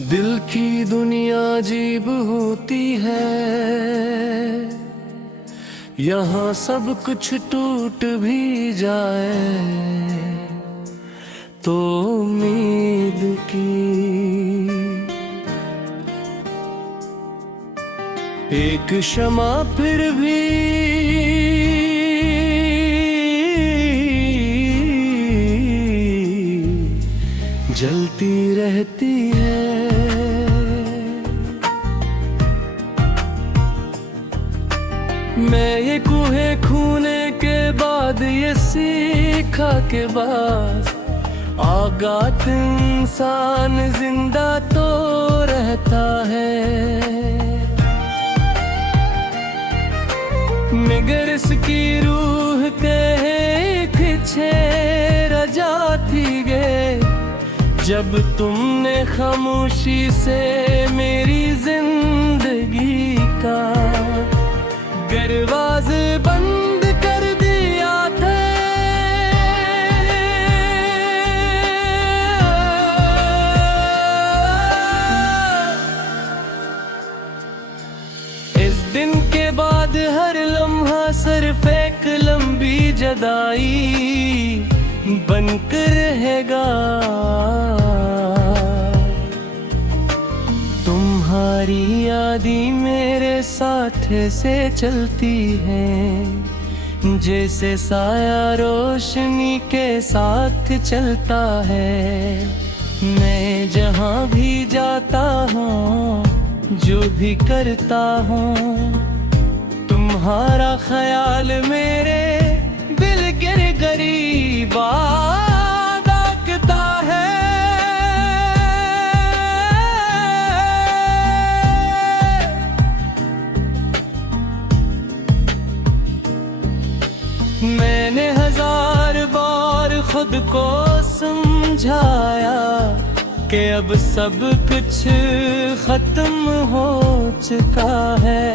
दिल की दुनिया अजीब होती है, यहाँ सब कुछ टूट भी जाए तो उम्मीद की एक शमा फिर भी जलती रहती है। मैं ये कुहे खूने के बाद ये सीखा के बाद आगात इंसान जिंदा तो रहता है, मगर इसकी रूह के पीछे रजा थी गे जब तुमने खामोशी से मेरी जिंदगी का दरवाज़े बंद कर दिया था। इस दिन के बाद हर लम्हा सिर्फ एक लंबी जुदाई बनकर रहेगा। तुम्हारी यादें मेरे साथ से चलती हैं, जैसे साया रोशनी के साथ चलता है। मैं जहाँ भी जाता हूँ, जो भी करता हूँ, तुम्हारा ख्याल मेरे दिल के करीब दागता है। मैंने हजार बार खुद को समझाया कि अब सब कुछ खत्म हो चुका है,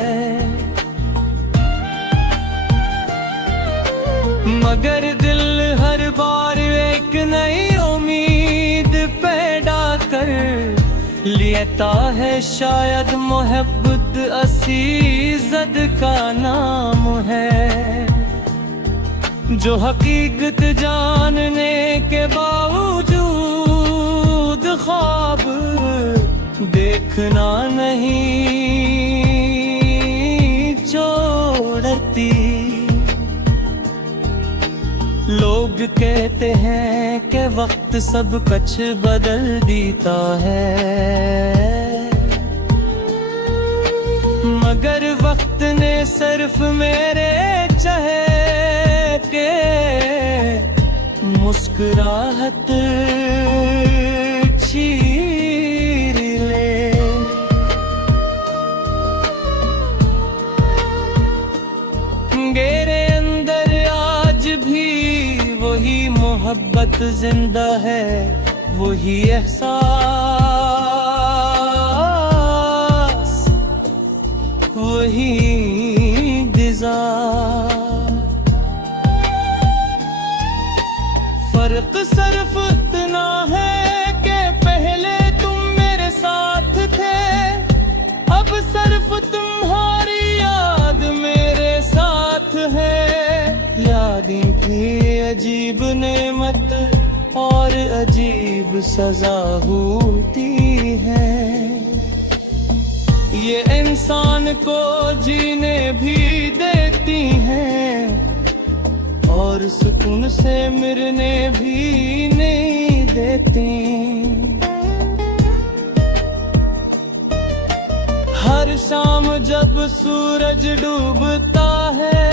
मगर दिल हर बार एक नई उम्मीद पैदा कर लेता है। शायद मोहब्बत असीज़त का नाम है, जो हकीकत जानने के बावजूद ख्वाब देखना नहीं छोड़ती। लोग कहते हैं कि वक्त सब कुछ बदल देता है, मगर वक्त ने सिर्फ मेरे चेहरे के मुस्कुराहट चीर ले। मेरे अंदर आज भी वही मोहब्बत जिंदा है, वही एहसास, वही इंतज़ार। फर्क सिर्फ इतना है कि पहले तुम मेरे साथ थे, अब सिर्फ तुम्हारी याद मेरे साथ है। यादें की अजीब नेमत और अजीब सजा होती है, ये इंसान को जीने भी देती हैं और सुकून से मरने भी नहीं देती। हर शाम जब सूरज डूबता है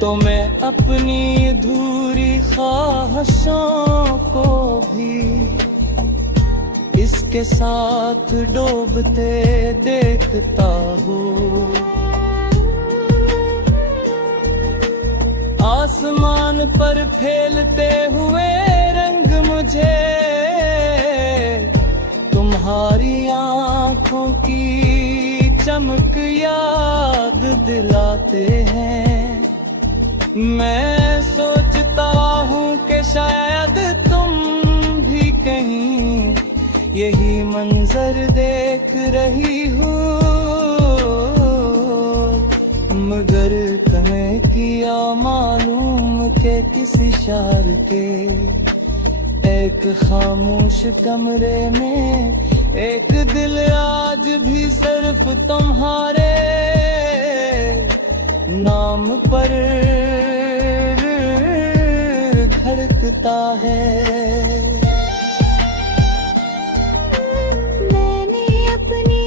तो मैं अपनी अधूरी ख्वाहिशों को भी इसके साथ डूबते देखता हूँ। आसमान पर फैलते हुए रंग मुझे तुम्हारी आँखों की चमक याद दिलाते हैं। मैं सोचता हूँ कि शायद तुम भी कहीं रही हूँ, मगर तुम्हें किया मालूम के किसी शार के एक खामोश कमरे में एक दिल आज भी सिर्फ तुम्हारे नाम पर धड़कता है। मैंने अपनी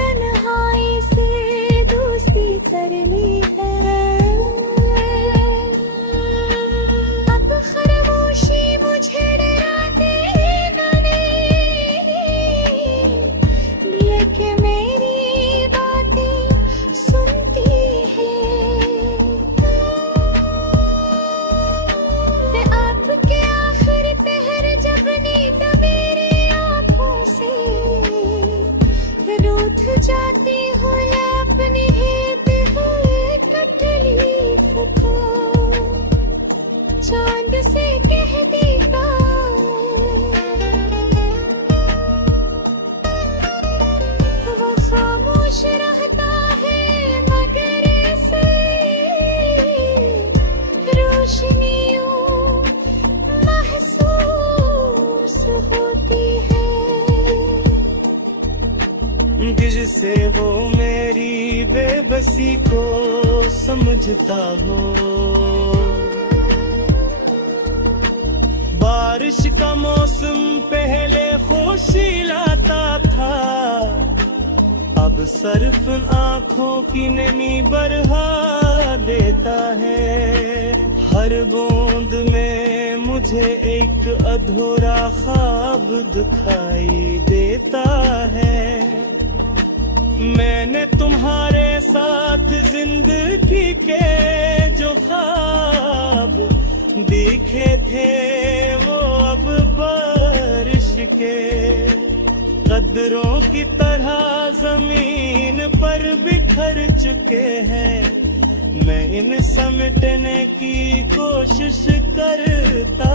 तन्हाई से दोस्ती कर ली है, अब खामोशी मुझे डराती नहीं, लेकिन मेरी बातें सुनती है। मैं आपके आखिरी पहर जब नींद मेरी आंखों से रूठ जाती हूँ, अपनी हेत हुए तकलीफ को चांद से कह देता, वो खामोश रहता है मगर ऐसे रोशनियों महसूस होती है। जिससे वो मेरी बेबसी को समझता हो, बारिश का मौसम पहले खुशी लाता था, अब सिर्फ आंखों की नमी बरहा देता है। हर बूंद में मुझे एक अधूरा ख्वाब दिखाई देता है। मैंने तुम्हारे साथ जिंदगी के जो ख्वाब देखे थे वो अब बारिश के कदरों की तरह जमीन पर बिखर चुके हैं। मैं इन समेटने की कोशिश करता